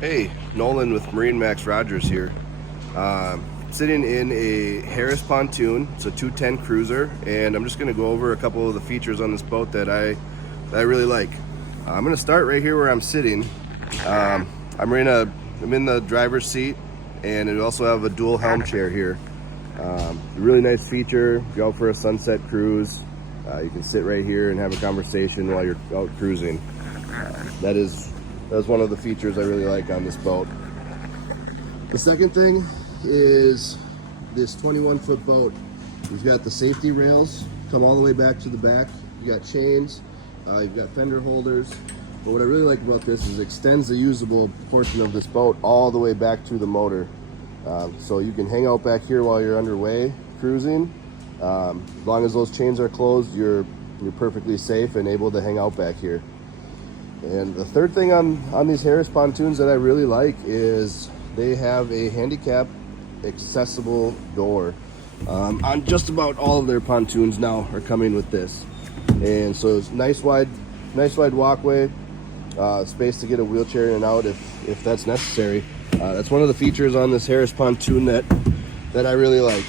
Hey, Nolan with MarineMax Rogers here. Sitting in a Harris pontoon. It's a 210 cruiser, and I'm just going to go over a couple of the features on this boat that I really like. I'm going to start right here where I'm sitting. I'm in the driver's seat, and it also have a dual helm chair here. Really nice feature. Go out for a sunset cruise. You can sit right here and have a conversation while you're out cruising. That's one of the features I really like on this boat. The second thing is this 21-foot boat. You've got the safety rails come all the way back to the back. You got chains, you've got fender holders. But what I really like about this is it extends the usable portion of this boat all the way back to the motor. So you can hang out back here while you're underway cruising. As long as those chains are closed, you're perfectly safe and able to hang out back here. And the third thing on these Harris pontoons that I really like is they have a handicap accessible door. On just about all of their pontoons now are coming with this. And so it's nice wide walkway, space to get a wheelchair in and out if that's necessary. That's one of the features on this Harris pontoon that I really like.